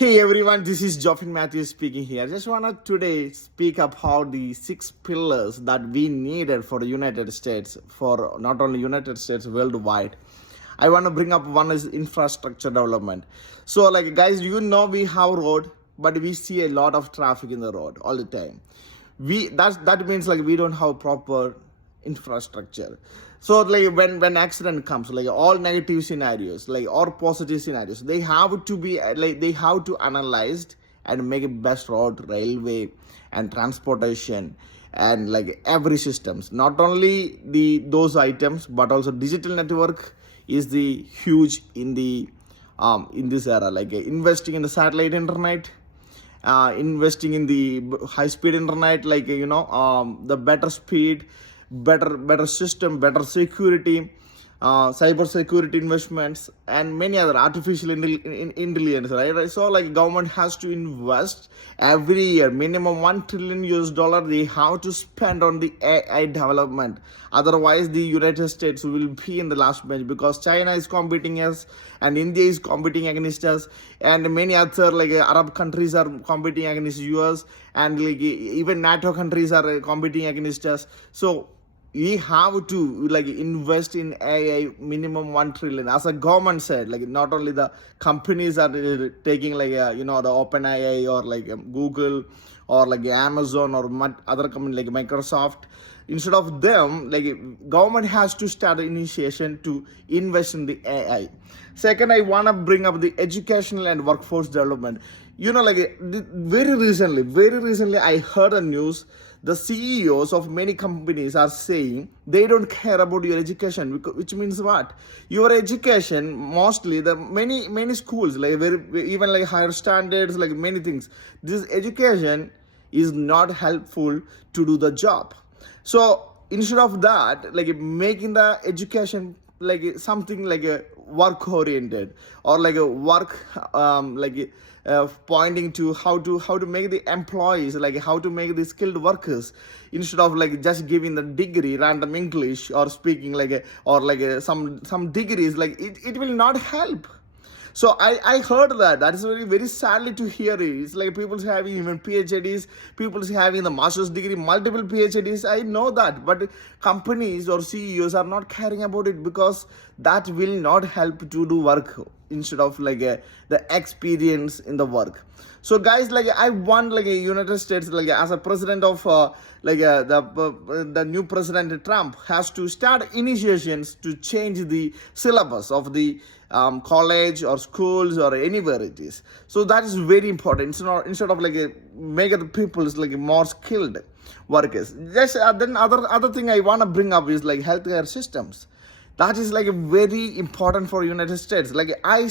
Hey everyone, this is Joffin Matthews speaking here. Just wanna today speak about the six pillars that we needed for the United States, for not only United States, worldwide. I wanna bring up one is infrastructure development. So like guys, we have road, but we see a lot of traffic in the road all the time. That means like we don't have proper infrastructure. So like when accident comes, like all negative scenarios, like or positive scenarios, they have to be like they have to analyzed and make a best road, railway and transportation and like every systems, not only the those items but also digital network is the huge in this era, like investing in the satellite internet, investing in the high speed internet, like the better speed, better system, better security, cyber security investments and many other artificial intelligence, right? So like government has to invest every year minimum 1 trillion US dollar they have to spend on the AI development. Otherwise the United States will be in the last bench, because China is competing us and India is competing against us and many other like Arab countries are competing against US, and like even NATO countries are competing against us. So we have to like invest in AI minimum 1 trillion, as a government said. Like not only the companies are taking like the open AI or like Google or like Amazon or other company like Microsoft. Instead of them, like government has to start an initiation to invest in the AI. Second, I want to bring up the educational and workforce development. Like very recently I heard a news. The CEOs of many companies are saying they don't care about your education, which means what? Your education, mostly the many schools like even like higher standards, like many things. This education is not helpful to do the job. So instead of that, like making the education like something like a work oriented or like a work pointing to how to make the employees, like how to make the skilled workers, instead of like just giving the degree random English or speaking like some degrees, like it will not help. So I heard that is very sadly to hear it. It's like people's having even PhDs, people's having the master's degree, multiple PhDs. I know that, but companies or CEOs are not caring about it, because that will not help to do work instead of like the experience in the work. So guys, like I want like a United States, like as a president of the new president Trump has to start initiations to change the syllabus of the college or schools or anywhere it is. So that is very important. Instead of like make the people like more skilled workers. Just then other thing I want to bring up is like healthcare systems. That is like very important for United States. Like I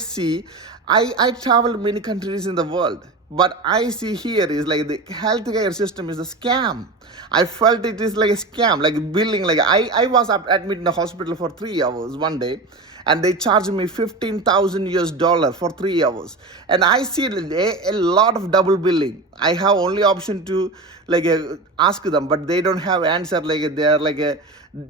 traveled many countries in the world, but I see here is like the healthcare system is a scam. I felt it is like a scam, like billing. Like I was admitted in the hospital for 3 hours one day, and they charged me 15,000 US dollar for 3 hours. And I see a lot of double billing. I have only option to like ask them, but they don't have answer. Like they are like a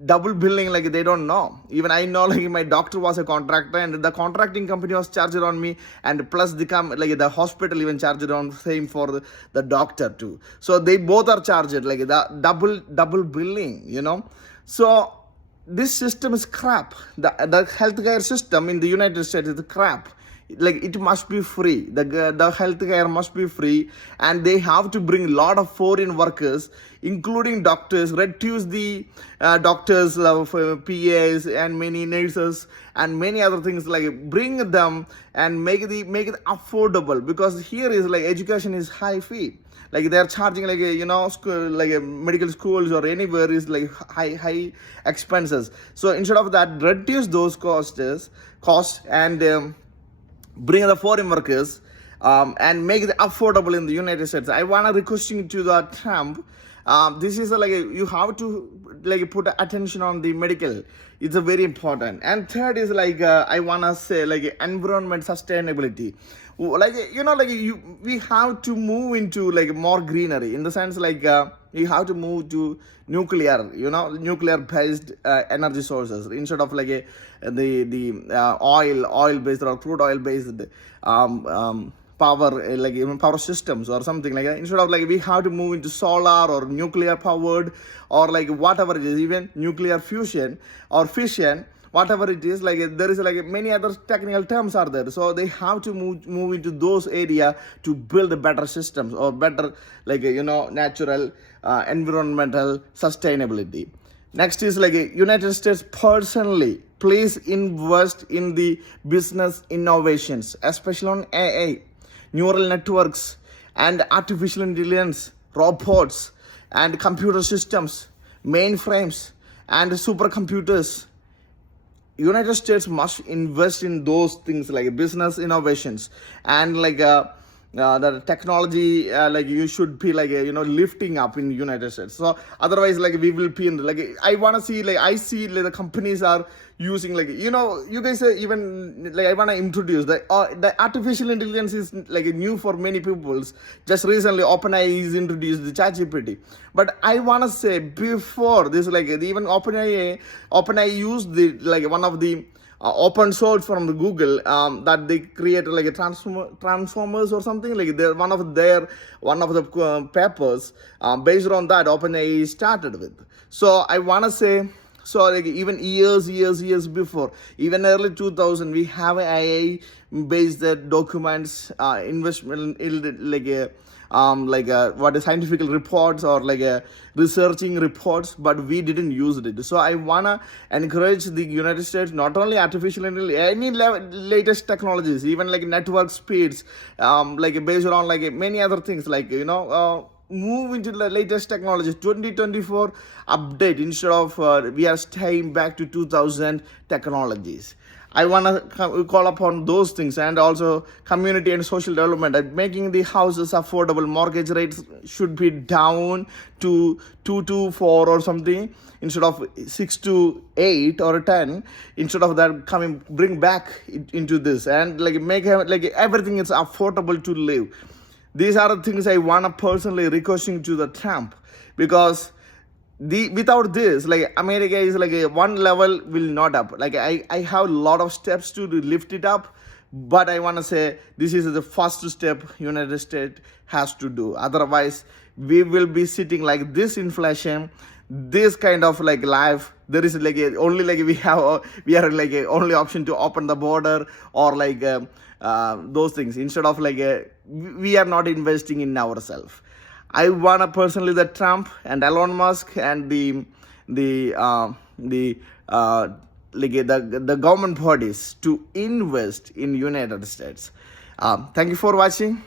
double billing, like they don't know. Even I know like my doctor was a contractor and the contracting company was charged on me, and plus the hospital even charged on same for the doctor too. So they both are charged like the double billing. So this system is crap. The healthcare system in the United States is crap. Like it must be free. The healthcare must be free, and they have to bring a lot of foreign workers, including doctors, reduce the doctors, PAs, and many nurses, and many other things. Like bring them and make it affordable, because here is like education is high fee. Like they're charging like school, like medical schools or anywhere is like high expenses. So instead of that, reduce those costs and bring the foreign workers, and make it affordable in the United States. I want to requesting to the Trump. This is you have to like put attention on the medical. It's a very important. And third is like I want to say like environment sustainability. We have to move into like more greenery, in the sense like we have to move to nuclear based energy sources, instead of the oil based or crude oil based power, like even power systems or something like that. Instead of like we have to move into solar or nuclear powered or like whatever it is, even nuclear fusion or fission, whatever it is, like there is like many other technical terms are there, so they have to move into those area to build better systems or better like natural environmental sustainability. Next is like United States personally, please invest in the business innovations, especially on AI, neural networks, and artificial intelligence, robots, and computer systems, mainframes, and supercomputers. United States must invest in those things like business innovations and like the technology, like you should be like lifting up in United States. So otherwise like we will be in like I want to see like I see like the companies are using like you guys are even like I want to introduce the artificial intelligence is like new for many people. Just recently OpenAI is introduced the ChatGPT, but I want to say before this like even OpenAI used the like one of the open source from the Google that they created like a transformers or something like they're one of the papers based on that OpenAI started with. So I want to say, so like even years before, even early 2000, we have AI based documents, investment what is scientific reports or like researching reports, but we didn't use it. So I wanna encourage the United States, not only artificial intelligence, any latest technologies, even like network speeds, like based on like many other things, like move into the latest technologies. 2024 update instead of we are staying back to 2000 technologies. I want to call upon those things, and also community and social development and making the houses affordable. Mortgage rates should be down to 2 to 4 or something instead of 6 to 8 or 10. Instead of that, bring back into this and like make like everything is affordable to live. These are the things I want to personally requesting to the Trump, because without this like America is like a one level will not up. Like I have a lot of steps to lift it up, but I want to say this is the first step United States has to do. Otherwise we will be sitting like this inflation, this kind of like life. There is like only like we are like a only option to open the border or like those things instead of like we are not investing in ourselves. I wanna personally that Trump and Elon Musk and the government bodies to invest in United States. Thank you for watching.